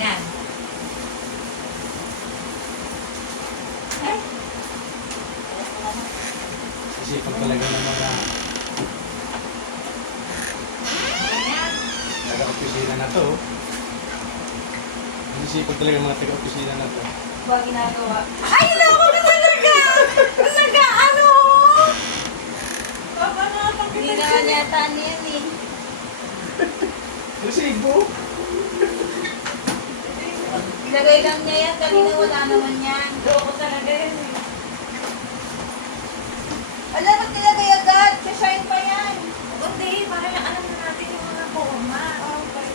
Yan. Sisipag talaga ng mga Ganyan. taga-opisina na to. Sisipag talaga ng mga taga-opisina na to. Ba ginagawa? Ay, naku na talaga! Talaga, ano? Baba na ako. Hindi naman yata niyan eh. Resibo? Ilagay lang niya yan. Kanina wala naman yan. Loko talaga yan eh. Alam mo nilagay agad. Shine pa yan. Hindi, para lang alam na natin yung mga forma. Okay.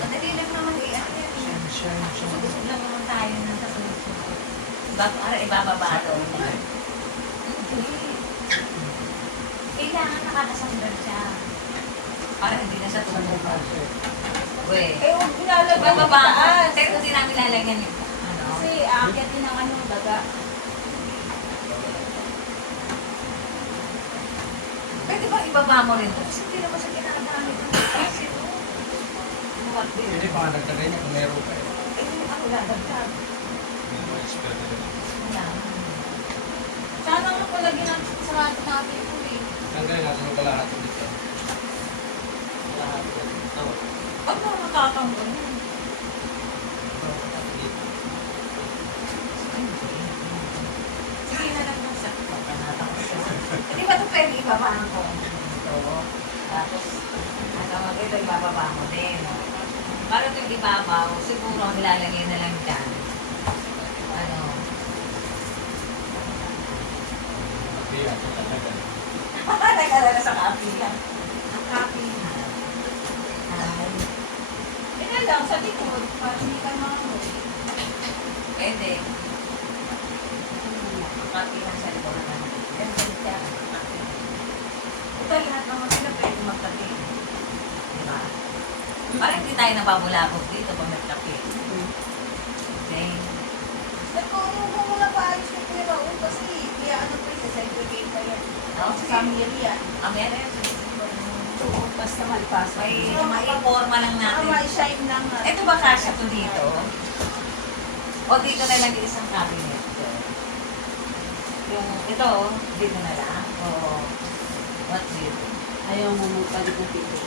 Madali lang naman i-ano yan eh. Susubusog lang naman tayo ng sa sunod-sunod. Para ibababa doon. Hindi. Kailangan nakakasandal siya. Para hindi na siya tumubo. Uy. Eh, huwag ilalagay mo Bababa. taas. Pero hindi namin lalagyan yung ano. Kasi aakyat din ang ano, daga. Pwede ba ibaba mo rin to? Kasi hindi naman siya ginagamit ng kasi no? Hindi pa nga nagtagay niya kung meron pa eh. Eh, yung ako ladagdag. May mga expert na rin. Wala. Sana nga palagi natin sa rato natin po eh. Tanggalin natin yung kalahati dito. Kalahati dito. Ito. Huwag mo makakanggal yun. Sige na lang ng sakto. Hindi ba ito pwede ibaba ko? Ito. Tapos, ang ito ibababa mo din. Para ito yung ibabaw, siguro ang ilalagay na lang dyan. Ano? Okay, at tatagal. Nag-alala sa copy lang. Ang copy na. Ay. Yan lang, sa likod, para hindi ka makamot. Pwede. Ang copy lang sa likod na naman. Yan, ganito yan. Ang copy. Ito lahat naman sila pwede magkape. Diba? Parang hindi tayo nababulabog dito pag nagkape. Okay. Nagkunin mo muna paalis ni Kuya Raul kasi kaya ano pa yun, segregate pa yan. Oh, Sa family yan. Meron. Oo, basta malpas. May informa lang Saka natin. may shine lang na. Ito ba kasya to dito? O dito na lang yung isang cabinet? Yung ito, dito na lang? O what do you think? Ayaw mo magpalit ng tito.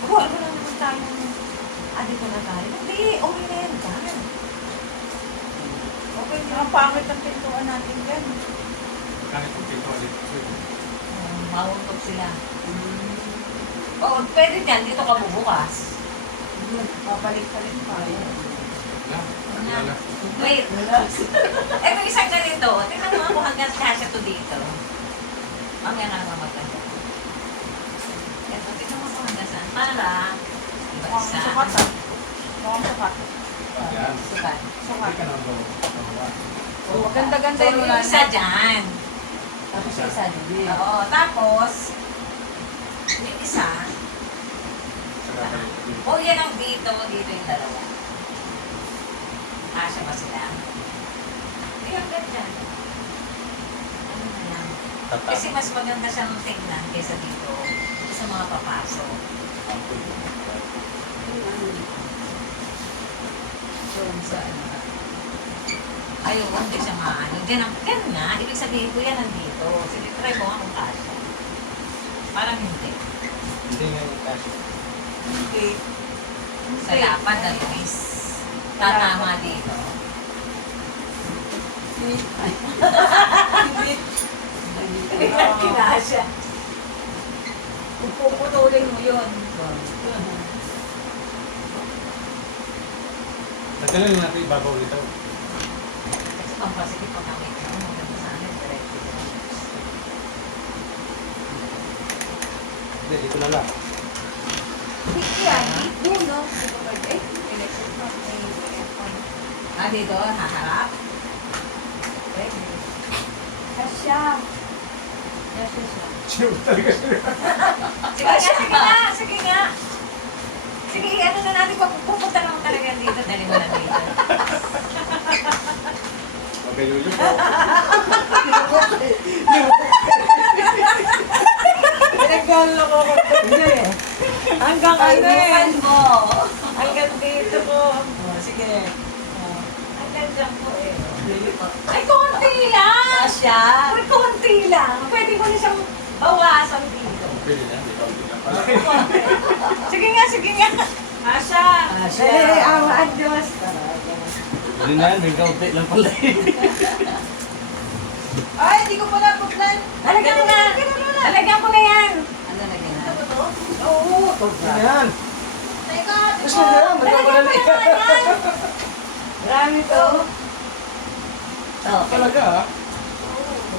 Oo, ano lang naman tayo? Dito na tayo? Hindi, okay na yan dyan. Okay na. Ang pangit ang pintuan natin yan. Kahit yung pinto ulit. Mahuntok sila. Oo, pwede dyan. Dito ka bubukas. Papalit-palit pa. Na, wala. Wait. Ito isang ganito. Tingnan mo kung hanggang kasya to dito. Mamaya ka naman maganda. Ito, tingnan mo kung hanggang saan. Para, iba Mukhang isa. sukat ah. Mukhang sukat. Yan. Sukat. Hindi ka naman bawa. Oh, ganda-ganda So, yung yung isa dyan. Tapos isa din eh. Oo, tapos, yung isa, Saka tayo dito. o yan ang dito yung dalawa. Kasya ba sila? Hindi ang ganda. Ano na lang. Tata. Kasi mas maganda siyang tingnan kaysa dito sa mga papasok. Ayaw, hindi siya maano. Diyan nga, ibig sabihin ko yan nandito. Sige, try mo nga kung kasya. Parang hindi. Hindi nga yung kasya. Hindi. Sa lapad, at least. Tatama dito. Kinasya. Kung puputulin mo yun. Nagdala lang natin ibabaw nito. Kasi pampasigit pa kami. Maganda sana, direct dito. Hindi, dito na lang. Yan, doon no? Electric na. Dito, haharap. Pwede. Kasya. Kasya siya. Sino ba talaga sila? Sige nga. Sige, ano na natin, pupunta naman talaga dito. Dali mo na dito. Magayuyo po. Nagkalo ko. Hindi. Hanggang ano eh. Kaibukan mo. Hanggang dito ko. Oh, sige. Oh. Hanggang dyan po eh. Ay, konti lang! Kasya. Ay, konti lang. Pwede ko na siyang bawasan dito. Pwede na, di ba? Pala. Sige nga, sige nga. Kasya. Eh, awa ang Diyos. Hindi na yan, may kaunti lang pala eh. Ay, hindi ko pala putlan. Lalagyan ko na. Lalagyan ko na yan. Ano lagyan na? Ito ba to? Oo. Ano yan? Teka, Gusto mo yan? Lalagyan ko na yan. Marami to. Talaga ah.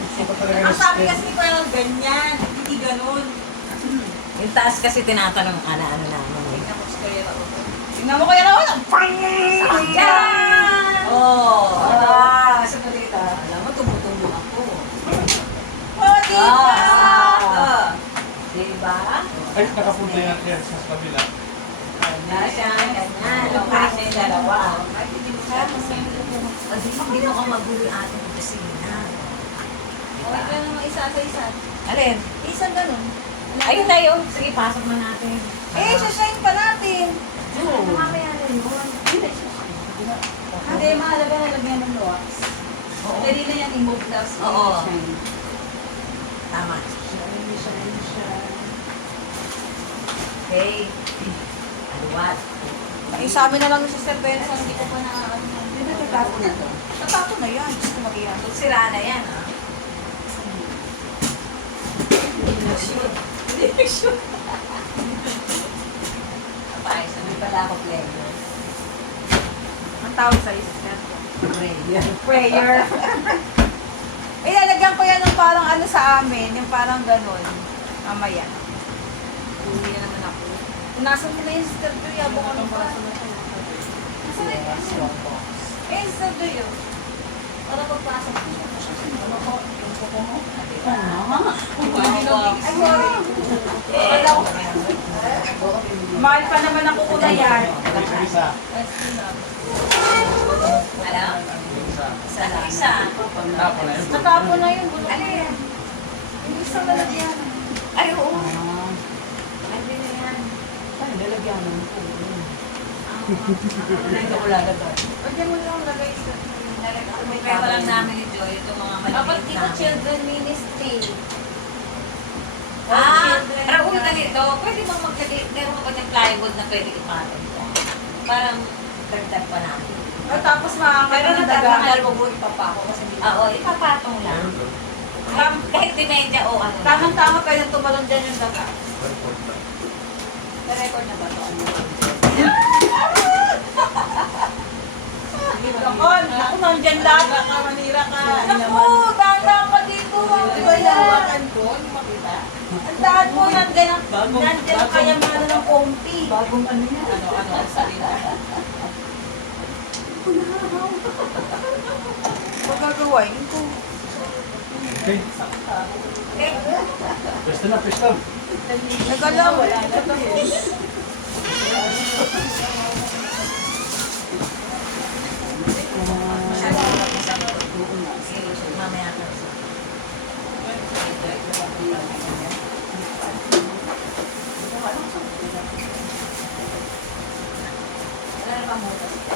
Siya talaga Ang sabi na kasi ni Kuya ganyan, hindi ganun. Yung taas kasi tinatanong ano namin. Tingnan mo si Kuya Raul. Tingnan mo Kuya Raul, ang pang! Yan! Oh. Ah, sa dito. Alam mo, tumutubo ako. Oh, diba? Ah. Diba? Ay, nakapunta yan yan sa kabila. Nasya, ganyan. Lumakas yung dalawa. Kasi hindi mo ka magulo ating kusina. Okay ka naman isa sa isa. Alin? Isang ganun. Ayun na yun. Sige, pasok na natin. Eh, shine pa natin. Mamaya na yun. Hindi, mahalaga na lagyan ng lowax. Oo. Dali na yan, i-move tapos Oo. i-shine. Tama. Okay. Aluwat. Yung sa amin na lang yung sister Benson, hindi ko pa na ano. Hindi ba tatapo na to? Natapo na yan, gusto ko mag-iyan. Kung sira na yan, ah. Hindi na shoot. Kapayos, hindi pala ako player. Ang tawag sa sister ko. Prayer. Prayer. Ilalagyan ko yan ng parang ano sa amin, yung parang ganun. Mamaya. Uwi na naman ako. Punasan mo na yung sister ko, yabong ano ba? Nasaan na yun? Eh, sister ko yun. Para pagpasok ko. Ano ko? Yung kuko mo? Ay, sorry. Wala ko. Mahal pa naman ang kuko na yan. Isa. Alam? Isa. Isa lang. Isa. Tapo na yun. Natapo na yun. Ano yan? Yung isang lalagyan. Ay, oo. Hindi na yan. Ay, lalagyan mo po. Hindi ko lalagay. Lagyan mo lang lagay sa... May pera lang namin ni Joy, itong mga Dapat maliliit di ko namin. children ministry. Ah, Raul, ganito. Pwede mo magkagay, meron ka ba ng plywood na pwede ipatong ko? Parang dagdag pa namin. At tapos maangat Pero ng natatangal daga. mo Huwag pa ako kasi hindi Oo, ipapatong lang. Kahit dimedya o ano. Tamang-tama pwede tumalon dyan yung daga. Report na. Na-record na ba ito? Nakon! Naku, nandyan lahat. Baka manira ka. Naku, dahan ka dito. Di ba hinahawakan ko? Hindi makita. Ang dahan mo, nandyan ang kayamanan ng kompi. Bagong ano yan? Ano, salita. Magagawain ko. Okay. Pwesto na, pwesto. Nagalaw. Mamaya ka. Wala na mo.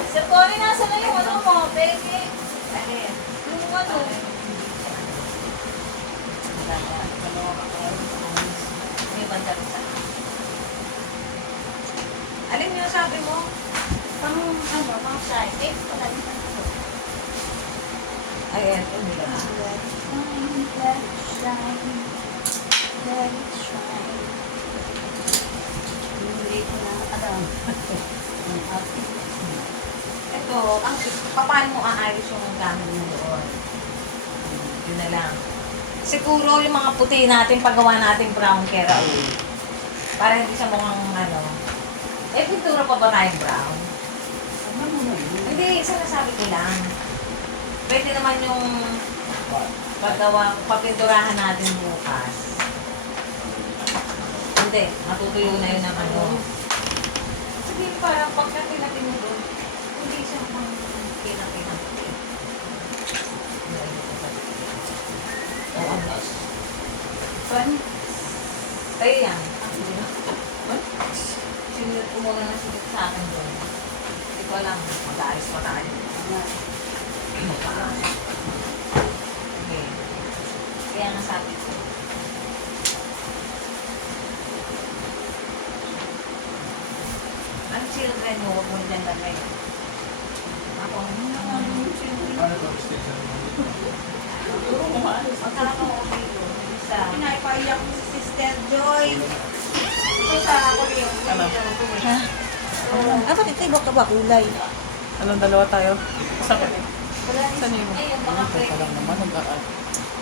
Sir Cory, nasa na yung ano mo? Peke. Alin? Yung ano? May banda rin sa alin yung sabi mo? Pang ano? Pang shine. Eh, pala yung Ay, ito nila. Let it shine. Let it shine. Hindi ko na alam. Ito, paano mo aayos yung gamit mo doon? Yun na lang. Siguro yung mga puti natin, paggawa natin brown kay Raul. Para hindi siya mukhang ano. Eh, pintura pa ba tayong brown? Hindi, sinasabi ko lang. Pwede naman yung paggawa, papinturahan natin bukas. Hindi, matutuyo na yun ng ano. Sige, parang pagkatin natin mo doon, hindi siya pang pinang-pinang. Pan? Kaya yan. umuha na sigit sa akin doon. Hindi ko alam, mag-aalis pa tayo. Okay. Kaya nga sabi ko. Ang children mo, huwag mo dyan na kayo. Ako, Ano to? Station mo dito? magkala ko okay yun. Isa. Pinapaiyak mo si Sister Joy. Ito sa ako yung Ano? Dapat ito iba ka ba kulay? Anong dalawa tayo? Sa ko. Wala rin. Saan yun? Ayun, baka Ito pwede. pa lang naman.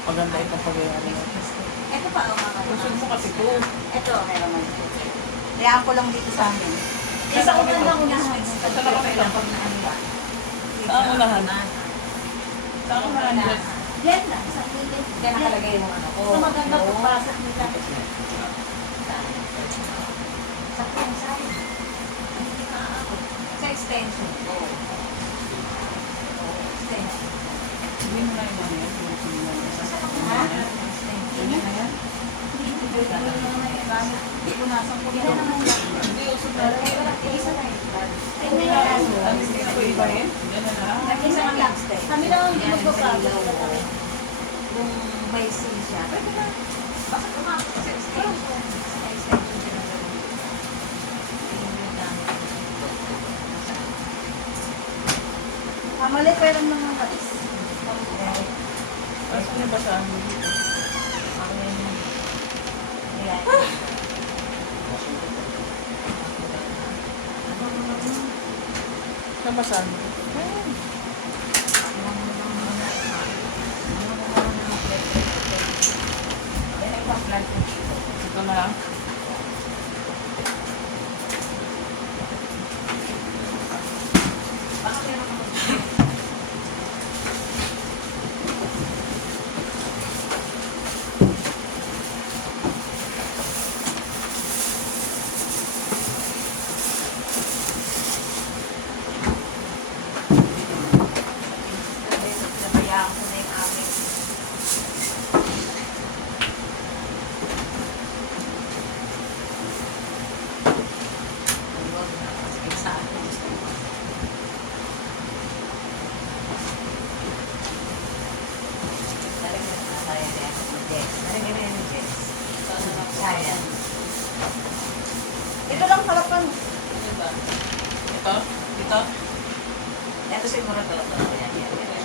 Maganda itong pag-iano mo. Ito pa ang mga Kusog mo kasi ko. Ito, meron man. Kaya ko lang dito sa amin. Isa ko na unahan. Ito na kami ito. Pag naaniba. Saan unahan? Saan unahan, Jess? Yan lang, sa kilid. Diyan nakalagay yung ano ko. Sa maganda Yung- pagbasa nila. Sa kung saan? Hindi ka aabot. Sa extension ko. Extension. Hindi mo na yung mga yan. Saan ako Ha? na? Extension. Yan na yan. Punasan ko Yan naman yan. Hindi, usog na. Pero wala, isa na yun. Ang hindi na ko iba eh. Yan na lang. Nag-isa kami extension. Kami lang ang Yan, magbabago. sa ilaw ko. Kung may seal siya, pwede na. Basta kumapit sa extension. Sa extension siya na gawin. Yun yung gamit ko. Kamali pero mga kalis. Saan yung basahan mo dito? Ayan. Saan basahan mo? Ito na lang. Nabayaan ko na yung amin. Huwag na. Sige, sa akin. Nalagyan na tayo din. Jess. Nalagyan na yung Jess. Sayang. Ito lang harapan. Ito? Ito? Ito siguro talaga. Yan, yan, yan.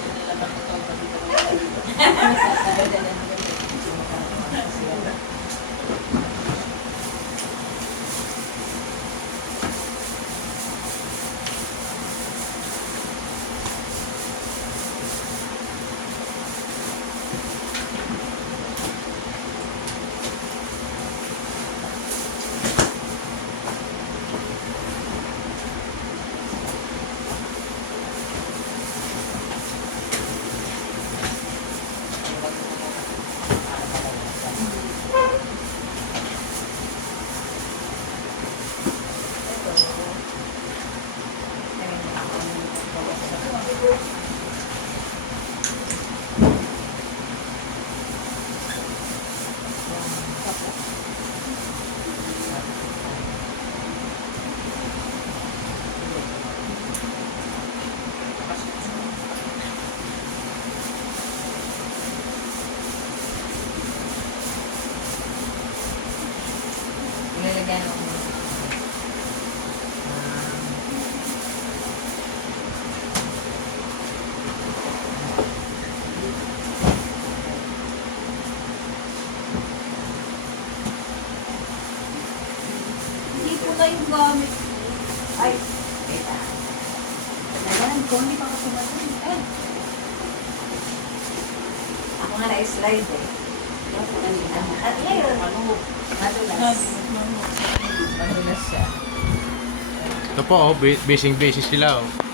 Nilalagyan ako. Hindi po na yung gamit ko. Ay, wait ah. Ayan, ko, hindi pa kasi natin. Eh, Ako nga na-slide eh. At ngayon, madulas. Madulas siya. Ito po, oh, basing basis sila. Oh.